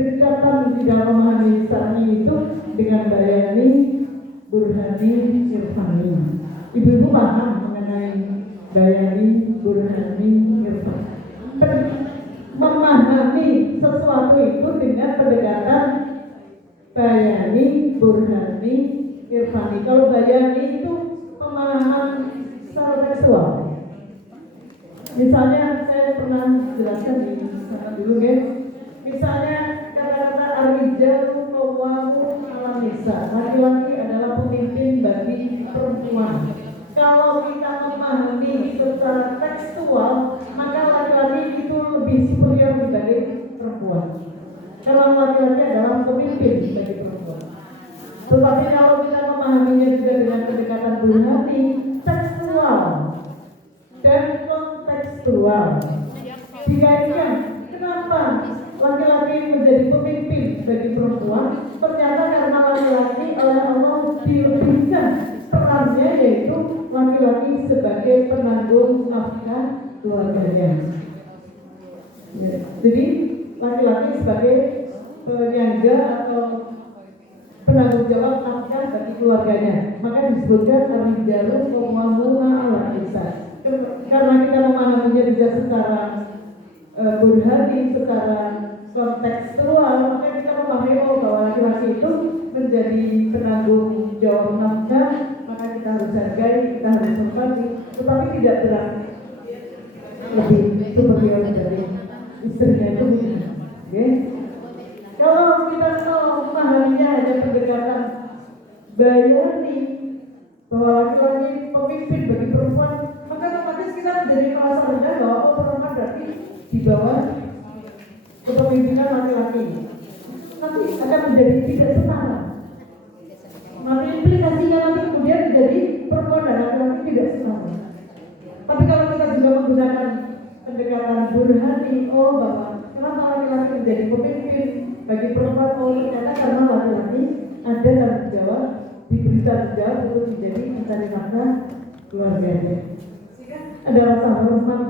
pendekatan di dalam memahami syar'i itu dengan bayani, burhani, irfani. Ibu-ibu paham mengenai bayani, burhani, irfani. Memahami sesuatu itu dengan pendekatan bayani, burhani, irfani. Kalau bayani itu pemahaman secara tekstual. Misalnya saya pernah jelaskan di sana dulu ya. Misalnya kata-kata ar-rijalu qawwamun 'alan nisa. Laki-laki adalah pemimpin bagi perempuan. Kalau kita memahami secara tekstual, maka laki-laki itu lebih superior dibanding perempuan. Karena laki-laki adalah pemimpin bagi perempuan. Tetapi kalau kita memahaminya juga dengan pendekatan burhani, tekstual dan kontekstual, dikaitkan kenapa laki-laki menjadi pemimpin bagi perempuan. Ternyata karena laki-laki oleh Allah dilebihkan perannya, yaitu laki-laki sebagai penanggung nafkah keluarganya. Ya, jadi laki-laki sebagai penyangga atau penanggung jawab nafkah bagi keluarganya. Maka disebutkan ar-rijalu qawwamuna 'alan nisa. Karena kita memahaminya juga secara burhani, secara kontekstual, maka kita memahami bahwa laki-laki itu menjadi penanggung jawab nafkah, maka kita harus hargai, kita harus hormati, tetapi tidak berarti lebih superior dari istrinya itu. Okay? Kalau kita mau memahaminya hanya pendekatan bayani, bahwa laki-laki pemimpin bagi perempuan, maka otomatis kita menjadi merasa rendah bahwa perempuan berarti di bawah kepemimpinan laki-laki. Nanti akan menjadi tidak setara. Nanti implikasinya nanti kemudian menjadi perempuan dan laki-laki tidak setara. Tapi kalau kita juga menggunakan pendekatan burhani, bahwa kenapa laki-laki menjadi pemimpin bagi perempuan, ternyata karena laki-laki ada tanggung jawab, diberi tanggung jawab untuk menjadi mencari nafkah keluarganya. Sehingga ada rasa hormat,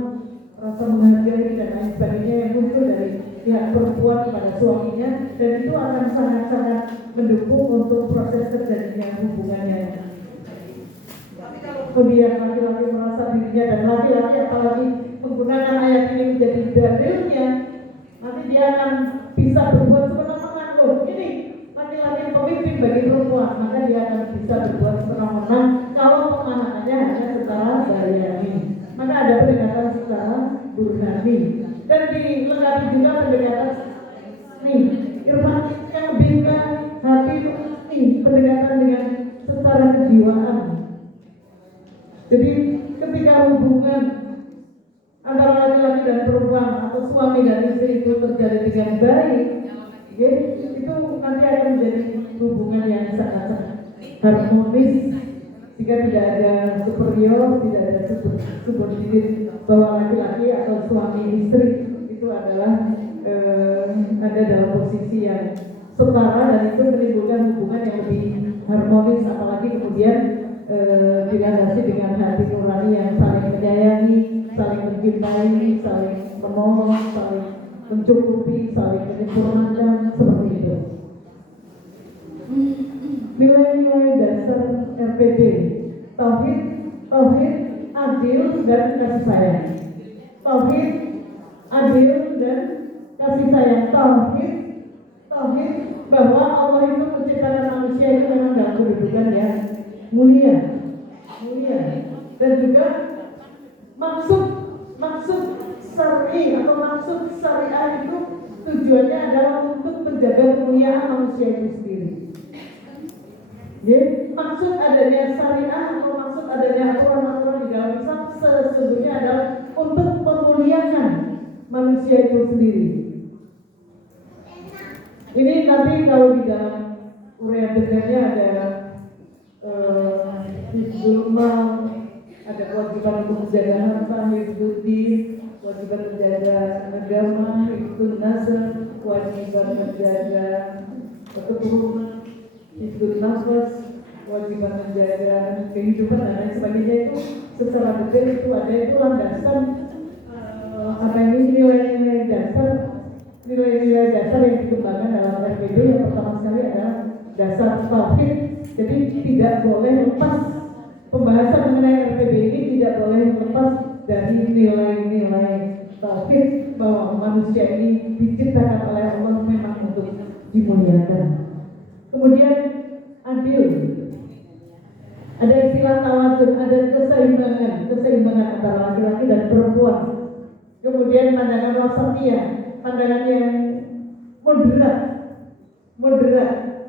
rasa menghargai dan lain sebagainya yang muncul dari pihak perempuan kepada suaminya, dan itu akan sangat-sangat mendukung untuk proses terjadinya hubungannya. Tapi kalau kemudian laki-laki merasa dirinya, dan laki-laki apalagi menggunakan ayat ini menjadi dalilnya, nanti dia akan bisa berbuat semena-mena. Loh, ini laki-laki pemimpin bagi perempuan, maka dia akan bisa berbuat semena-mena kalau pemahamannya hanya secara bayani. Maka ada pendekatan secara burhani, dan dilengkapi juga pendekatan irfan yang lebih ke hati pendekatan dengan secara kejiwaan. Jadi ketika hubungan antara laki-laki dan perempuan atau suami dan istri itu terjadi dengan baik, itu nanti akan menjadi hubungan yang sangat harmonis. Jika tidak ada superior, tidak ada subordinat, bahwa laki-laki atau suami istri itu adalah ada dalam posisi yang setara, dan itu menimbulkan hubungan yang lebih harmonis, apalagi kemudian dilandasi dengan hati nurani yang saling menyayangi, saling mencintai, saling menolong, saling mencukupi, saling menyempurnakan, seperti itu. Nilai-nilai dasar RPD, tauhid, adil dan kasih sayang. Tauhid, adil dan kasih sayang. Tauhid bahwa Allah itu menciptakan manusia itu memang dalam kedudukan yang mulia, dan juga maksud syar'i atau maksud syariah itu tujuannya adalah untuk menjaga kemuliaan manusia itu sendiri. Jadi maksud adanya syariah atau maksud adanya aturan-aturan di dalam Islam sesungguhnya adalah untuk memuliakan manusia itu sendiri. Ini nanti kalau di dalam uraian detailnya ada hifdzul mal, ada kewajiban untuk menjaga harta, hifdzuddin, kewajiban menjaga agama, hifdzun nasab, kewajiban menjaga keturunan, hifdzun nafas, kewajiban menjaga kehidupan dan lain sebagainya. Itu secara detail itu ada, itu landasan apa ini nilai-nilai dasar nilai-nilai dasar yang dikembangkan dalam RPB yang pertama sekali adalah dasar tauhid. Jadi tidak boleh lepas pembahasan mengenai RPB ini, tidak boleh lepas dari nilai-nilai tauhid bahwa manusia ini diciptakan oleh Allah memang untuk dimuliakan. Kemudian adil. Ada istilah tawazun, ada keseimbangan antara laki-laki dan perempuan. Kemudian pandangan wasatiyah, pandangan yang moderat,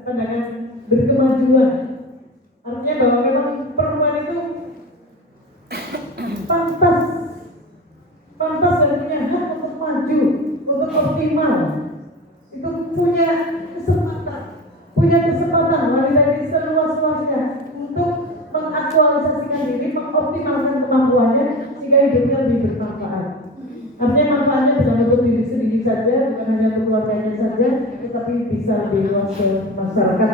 pandangan berkemajuan. Artinya bahwa memang perempuan itu pantas dan punya hak untuk maju, untuk optimal. Itu punya kesempatan wanita ini seluas-luasnya untuk mengaktualisasikan diri, mengoptimalkan kemampuannya sehingga hidupnya lebih bermanfaat. Artinya manfaatnya bukan untuk diri sendiri saja, bukan hanya untuk keluarganya saja, tetapi bisa lebih luas ke masyarakat.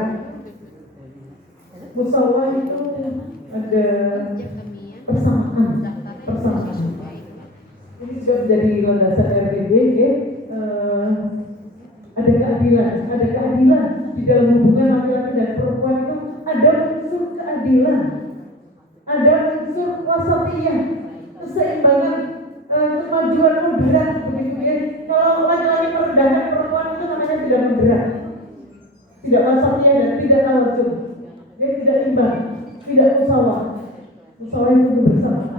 Musyawarah itu ada persamaan. Ini juga menjadi landasan RPB, ada keadilan di dalam hubungan laki-laki dan perempuan itu ada unsur keadilan, ada unsur wasatiyah, keseimbangan, kemajuan moderat begitu ya. Kalau laki-laki merendahkan perempuan itu namanya tidak moderat, tidak wasatiyah dan tidak tawazun. Dia tidak imbang, tidak musyawarah itu bersama.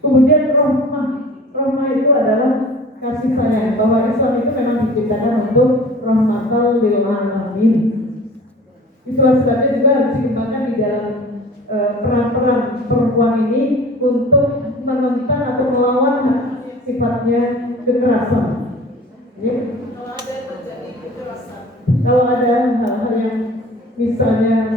Kemudian rahmah itu adalah kasih sayang, bahwa Islam itu memang diciptakan untuk rahmatal lil alamin. Itulah sebabnya juga harus dikembangkan di dalam peran-peran perempuan ini untuk menentang atau melawan sifatnya kekerasan. Ya. Kalau ada hal-hal yang misalnya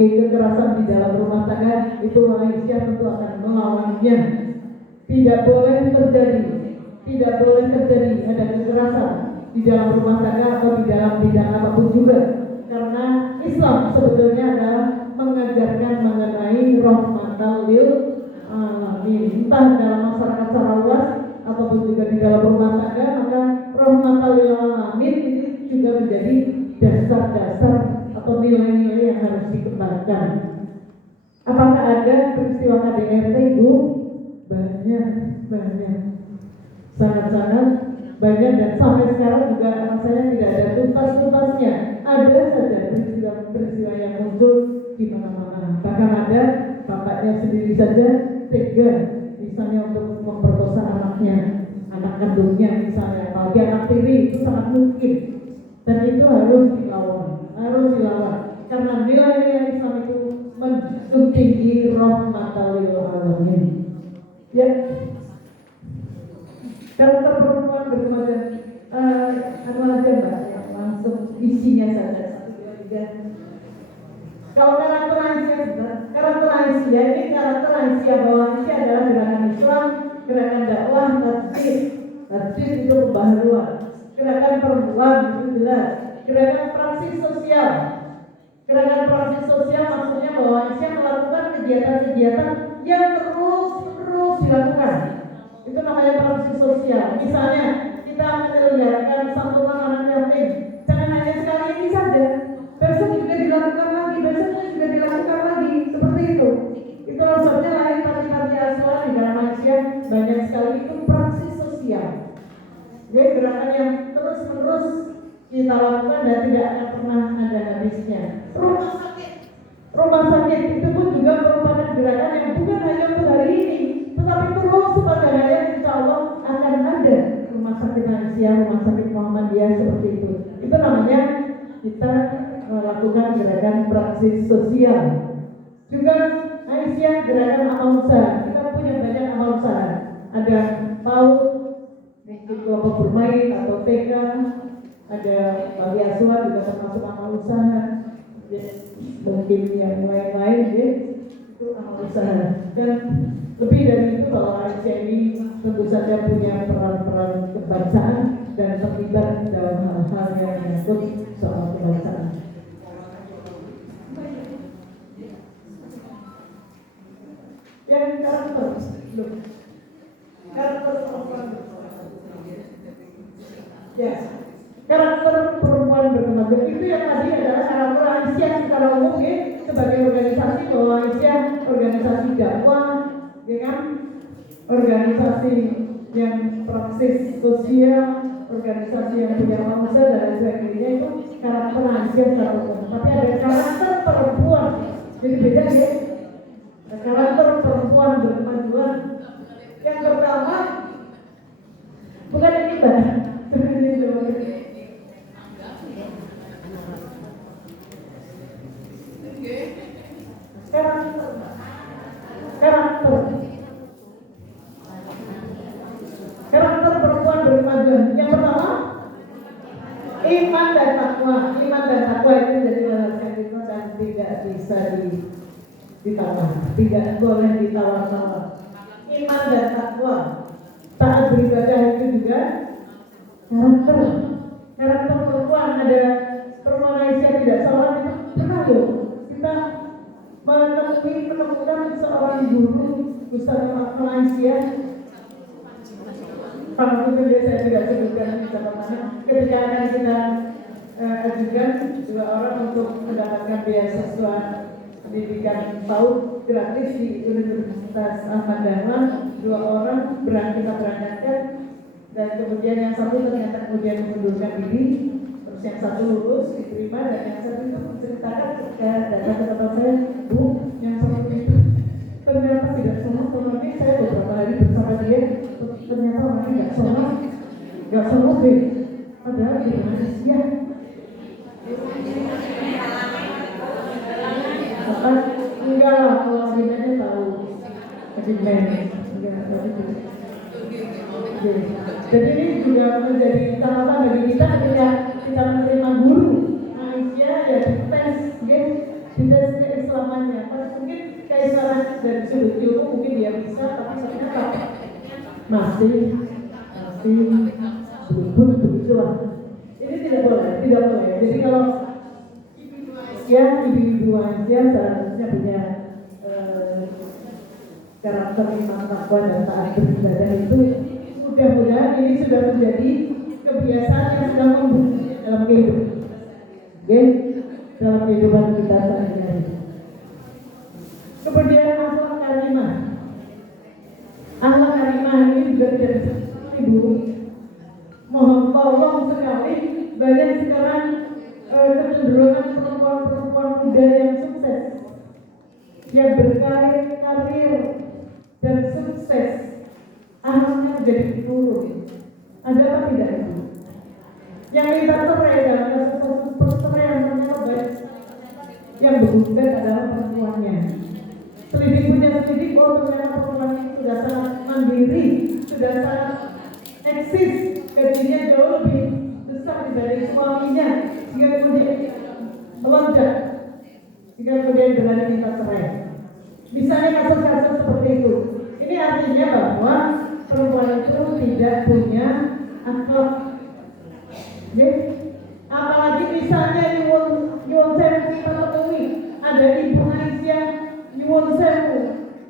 kekerasan di dalam rumah tangga, itu Malaysia tentu akan melawannya. Tidak boleh terjadi ada kekerasan di dalam rumah tangga atau di dalam bidang apapun juga, karena Islam sebetulnya adalah mengajarkan mengenai rahmatal lil alamin, entah dalam masyarakat secara luas ataupun juga di dalam rumah tangga. Maka rahmatal lil alamin ini juga menjadi dasar-dasar atau nilai-nilai yang harus dikembangkan. Apakah ada peristiwa KDRT, Ibu? Banyak, sangat-sangat banyak, dan sampai sekarang juga saya tidak ada tuntas-tuntasnya. Ada saja peristiwa yang muncul di mana-mana. Bahkan ada bapaknya sendiri saja tega, misalnya untuk memperkosa anaknya, anak kandungnya misalnya, apalagi anak tiri, itu sangat mungkin. Dan itu harus dilawan, karena nilai-nilai Islam itu menjunjung tinggi rahmatal lil alamin. Ya, karakter perempuan berkemajuan, apa aja Mbak? Langsung isinya saja 1, 2, 3. Kalau karakter Aisyah ini karakter Aisyah, bahwa Aisyah adalah gerakan Islam, gerakan dakwah, tasdid itu pembaharuan, gerakan perempuan itu jelas, gerakan praksi sosial. Gerakan praksi sosial maksudnya bahwa Aisyah melakukan kegiatan-kegiatan yang terus dilakukan. Itu namanya praksi sosial. Misalnya kita menyelenggarakan santunan anak yatim, jangan hanya sekali ini saja, besok juga dilakukan lagi, besoknya juga dilakukan lagi, seperti itu. Itu sebabnya lahir panti-panti asuhan di dalam Malaysia banyak sekali. Itu praksi sosial. Jadi gerakan yang terus-menerus kita lakukan dan tidak akan pernah ada habisnya. Rumah sakit itu pun juga merupakan gerakan yang bukan hanya untuk hari ini, tetapi terus sepanjang hayat insya Allah akan ada rumah sakit Aisyah, rumah sakit Muhammadiyah seperti itu. Itu namanya kita melakukan gerakan praksi sosial. Juga Aisyah gerakan amal usaha. Kita punya banyak amal usaha. Ada PAUD, kelompok bermain atau TK, ada bagi asuhan juga termasuk amal usaha. Mungkin yang lain-lain ya, itu amal usaha. Dan lebih dari itu, kalau Aisyah ini tentu saja punya peran-peran kebangsaan dan terlibat dalam hal-hal yang menyangkut soal kebangsaan. Yang karakter perempuan. Ya, karakter perempuan berkemajuan itu yang tadi adalah karakter Aisyah secara umum ya, sebagai organisasi, bahwa Aisyah organisasi dakwah, ya kan, organisasi yang praksis sosial, organisasi yang punya bangsa dan sebagainya, itu karakter Aisyah secara umum. Tapi ada karakter perempuan, jadi beda ya. Karakter perempuan berkemajuan yang pertama bukan yang kita. Karakter perempuan berkemajuan. Yang pertama, iman dan takwa. Iman dan takwa itu jadi landasan kita dan tidak bisa ditawar, tidak boleh ditawar-tawar. Iman dan takwa, taat beribadah itu juga karakter perempuan. Ada perempuan Aisyah tidak sholat itu pernah loh kita menemukan seorang guru Ustaz Aisyah. Kalau itu dia saya tidak sebutkan di mana. Ketika akan kita ajukan 2 orang untuk mendapatkan beasiswa pendidikan PAUD gratis di Universitas Ahmad Dahlan, 2 orang kita berangkatkan, dan kemudian yang satu ternyata kemudian mengundurkan diri, terus yang satu lulus diterima, dan yang satu itu menceritakan ketika datang ke tempat saya, Bu, yang satu itu ternyata tidak sholat. Tetapi saya beberapa hari bersama dia, ternyata orangnya nggak sholat deh, padahal di Malaysia. Enggak lah, kalau akhirnya tahu akhirnya jadi ini juga menjadi catatan bagi kita ketika kita menerima guru Aisyah, ya dites keislamannya. Mungkin keislaman dari sudut ilmu mungkin dia bisa, tapi ternyata masih belum begitulah. Ini tidak boleh. Jadi kalau ibu-ibu Aisyah seharusnya punya karakter iman, takwa dan taat beribadah itu. Mudah-mudahan ini sudah menjadi kebiasaan yang sudah membumi dalam kehidupan, dalam kehidupan kita sehari-hari. Kemudian akhlak karimah. Akhlak karimah ini juga tidak bisa, Ibu. Mohon tolong sekali, banyak sekarang kecenderungan perempuan muda yang sukses, yang berkarir dan sukses, akhlaknya menjadi turun. Ada apa tidak itu? Yang minta cerai dalam kasus perceraian ternyata banyak yang bergugat adalah perempuannya. Selidik, ternyata perempuan itu sudah sangat mandiri, sudah sangat eksis, gajinya jauh lebih besar dibanding suaminya, sehingga kemudian melonjak, sehingga kemudian berani minta cerai. Misalnya kasus-kasus seperti itu. Ini artinya bahwa perempuan itu tidak punya akhlak. Apalagi misalnya nyuwun sewu kita temui ada Ibu Aisyah nyuwun sewu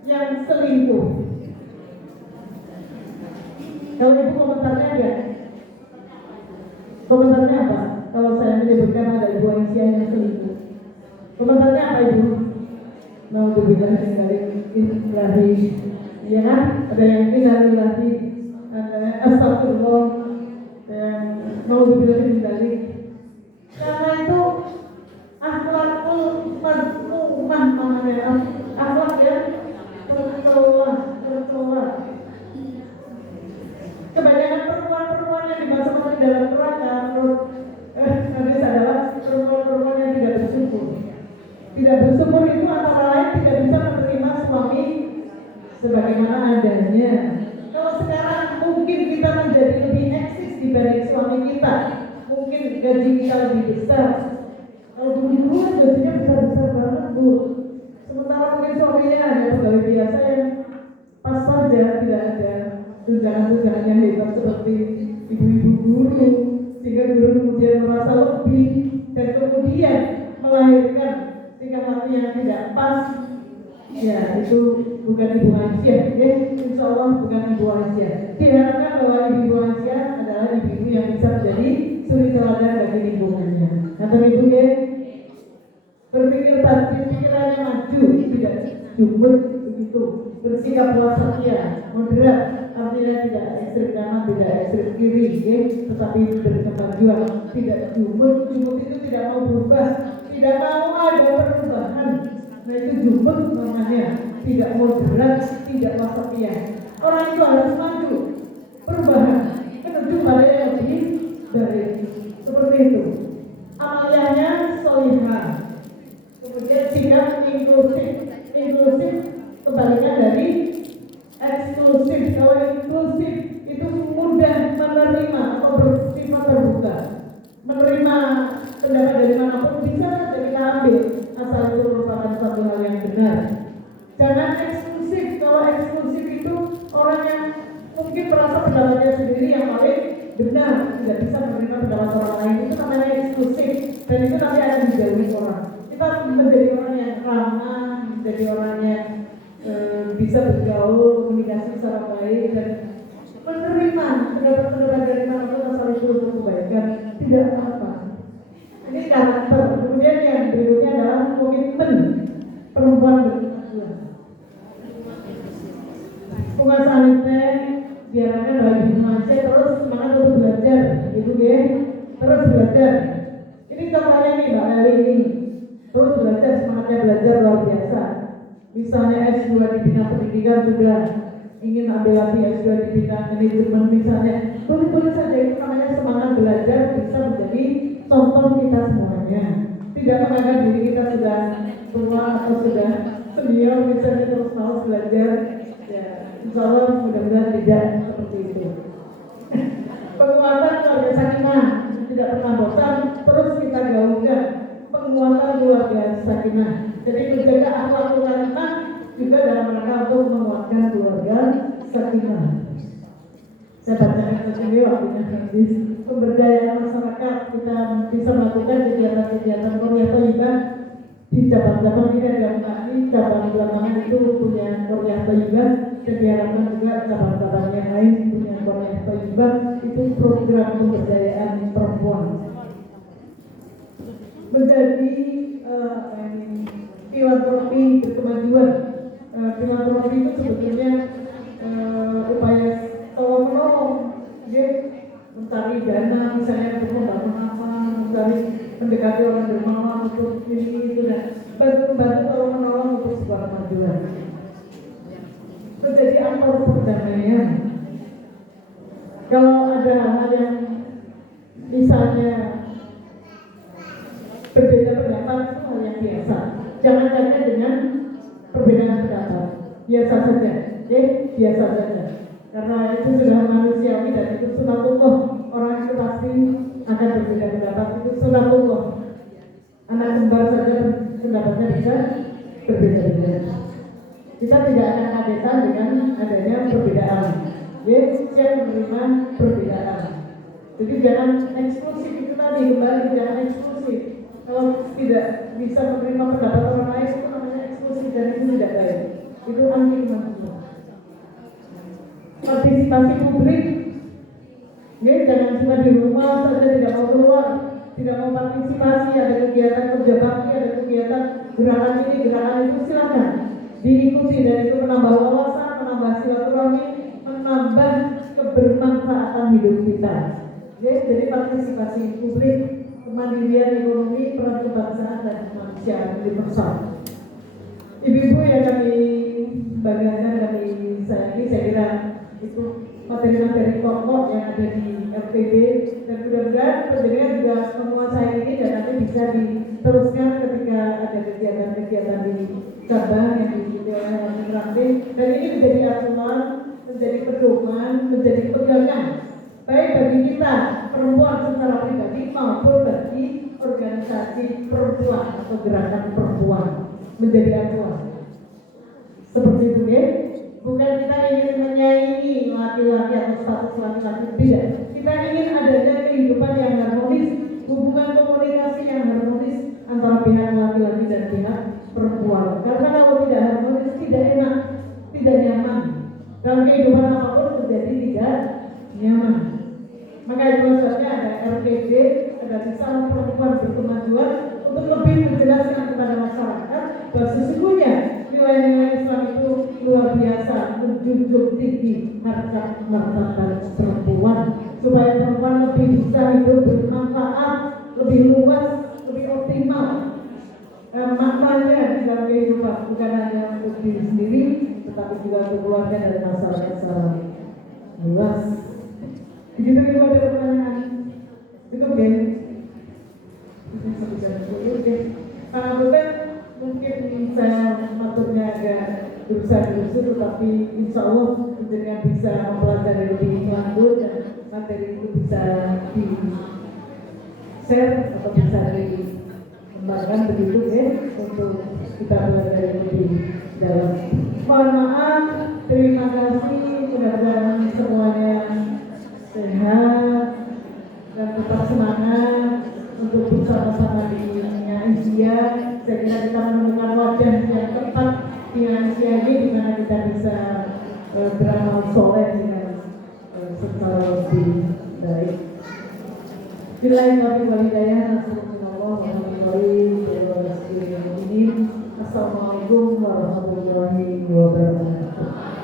yang selingkuh. Kalau Ibu komentarnya ada? Komentarnya apa? Kalau saya menyebutkan ada Ibu Aisyah yang selingkuh, komentarnya apa Ibu? Naudzubillah dari ilahi, ya kan? Ada yang ilahi, ada astagfirullah, yang naudzubillah dari. Karena itu akhlakul ummah namanya, akhlak yang tercela. Kebanyakan perempuan yang dimasukkan dalam neraka adalah perempuan yang tidak bersyukur. Tidak bersyukur itu antara lain tidak bisa menerima suami sebagaimana adanya. Kalau sekarang mungkin kita menjadi lebih eksis dibanding suami kita, mungkin gaji kita lebih besar. Kalau dulu gajinya besar-besar banget, Bu. Sementara mungkin suaminya ada pegawai biasa yang pas saja, tidak ada tunjangan-tunjangan yang hebat seperti ibu-ibu guru, sehingga guru kemudian merasa lebih dan kemudian melahirkan tingkah laku yang tidak pas. Ya, itu bukan Ibu Aisyah, ya. Insya Allah bukan Ibu Aisyah. Diharapkan bahwa Ibu Aisyah adalah ibu yang bisa menjadi Nanti ibu ya, berpikir pasti pikirannya maju, tidak jumbut begitu. Bersikap wasatiyah, moderat, artinya tidak ekstrem kanan, tidak ekstrem kiri, ya, tetapi berkemajuan, tidak jumbut. Jumbut itu tidak mau berubah, tidak mau ada perubahan. Nah itu jumbut namanya, tidak moderat, tidak wasatiyah. Orang itu harus maju, perubahan, menuju pada yang lebih dari seperti itu. Amaliyahnya solihah. Kemudian sikap inklusif. Inklusif kebalikan dari eksklusif. Kalau inklusif itu mudah menerima atau bersifat terbuka, menerima pendapat dari manapun bisa saja kita ambil asal itu merupakan suatu hal yang benar. Jangan eksklusif. Kalau eksklusif itu orang yang mungkin merasa pendapatnya sendiri yang paling benar, tidak bisa menerima pendapat orang lain, itu namanya eksklusif, dan itu nanti akan dijauhi orang. Kita menjadi orang yang ramah, menjadi orang yang bisa bergaul, komunikasi secara baik, dan menerima pendapat-pendapat dari manapun asal itu untuk kebaikan, tidak apa-apa. Ini karakter. Kemudian yang berikutnya adalah komitmen perempuan berkemajuan. Penguasaan itu diharapkan bagi remaja terus semangat untuk belajar, gitu ya, terus belajar. Ini contohnya nih Mbak Eli ini, terus belajar, semangatnya belajar luar biasa. Misalnya S2 di bidang pendidikan sudah ingin ambil lagi S2 di bidang manajemen misalnya, tulis saja, itu namanya semangat belajar, bisa menjadi contoh kita semuanya. Tidak menganggap diri kita sudah tua atau sudah senior misalnya terus mau belajar. Ya, insya Allah mudah-mudahan tidak seperti itu. Penguatan keluarga sakinah, tidak pernah bosan, terus kita gaungkan penguatan keluarga sakinah. Jadi menjaga akhlak karimah juga dalam rangka untuk menguatkan keluarga sakinah. Saya bacakan sendiri waktunya habis. Pemberdayaan masyarakat, kita bisa melakukan kegiatan-kegiatan Korea Thayyibah di cabang-cabang. Ini ada di cabang belakangan itu punya Korea Thayyibah, dan diharapkan juga cabang-cabang yang lain punya Korea Thayyibah. Itu program pemberdayaan perempuan menjadi filantropi berkemajuan. Filantropi itu sebetulnya upaya tolong menolong, ya, mencari dana misalnya untuk membangun apa, mencari mendekati orang dermawan untuk ini itu, dan bantu tolong menolong untuk sebuah kemajuan. Menjadi aktor perdamaian. Kalau ada hal yang misalnya berbeda pendapat, itu hal yang biasa. Jangan kaitkan dengan perbedaan pendapat. Biasa saja, biasa saja. Karena itu sudah manusiawi dan itu sunatullah. Orang itu pasti akan berbeda pendapat, itu sunatullah. Anak kembar saja pendapatnya bisa berbeda-beda. Kita tidak akan kagetan dengan adanya perbedaan. Siap menerima perbedaan. Jadi jangan eksklusif, itu tadi kembali, jangan eksklusif. Kalau tidak bisa menerima pendapat orang lain, itu namanya eksklusif dan itu tidak baik. Itu anti kemanusiaan. Partisipasi publik, jangan cuma di rumah saja, tidak mau keluar, tidak mau partisipasi. Ada kegiatan kerja bakti, ada kegiatan gerakan ini, gerakan itu, silakan diikuti, dan itu menambah wawasan, menambah silaturahmi, menambah kebermanfaatan hidup kita. Jadi partisipasi publik, kemandirian ekonomi, peran kebangsaan dan kemanusiaan universal. Ibu-ibu yang kami banggakan dari saya ini, saya kira itu materi-materi pokok yang ada di FPD, dan mudah-mudahan pendengar juga menguasai ini dan nanti bisa diteruskan ketika ada kegiatan-kegiatan di cabang yang diikuti oleh masing-masing, dan ini menjadi aturan, menjadi pedoman, menjadi pegangan baik bagi kita perempuan secara pribadi maupun bagi organisasi perempuan atau gerakan perempuan, menjadi acuan. Seperti itu, ya. Bukan kita ingin menyaingi laki-laki atau status laki-laki, tidak. Kita ingin adanya kehidupan yang harmonis, hubungan komunikasi yang harmonis antara pihak laki-laki dan pihak perempuan. Karena kalau tidak harmonis, tidak enak, tidak nyaman. Dalam kehidupan apapun terjadi tidak nyaman. Maka itu sebabnya ada RPD dari Salon Perempuan Berkemajuan untuk lebih menjelaskan kepada masyarakat bahwa sesungguhnya nilai-nilai Islam itu luar biasa, menjunjung tinggi harkat martabat perempuan supaya perempuan lebih bisa hidup bermanfaat, lebih luas, lebih optimal maknanya di dalam kehidupan, bukan hanya untuk diri sendiri tetapi juga untuk keluarga dan masyarakat secara luas. Begitu kalau ada pertanyaan cukup ya? Oke. Bukan mungkin saya maturnya agak berusaha berusaha, tetapi insya Allah jenengan bisa mempelajari lebih lanjut dan materi itu bisa di share atau bisa dikembangkan begitu ya untuk kita belajar lebih dalam. Mohon maaf, terima kasih, mudah-mudahan semuanya sehat dan tetap semangat untuk bersama-sama di Indonesia. Saya kira kita menemukan wadah yang tepat di Indonesia ini di mana kita bisa beramal soleh dengan secara lebih baik. Assalamualaikum warahmatullahi wabarakatuh.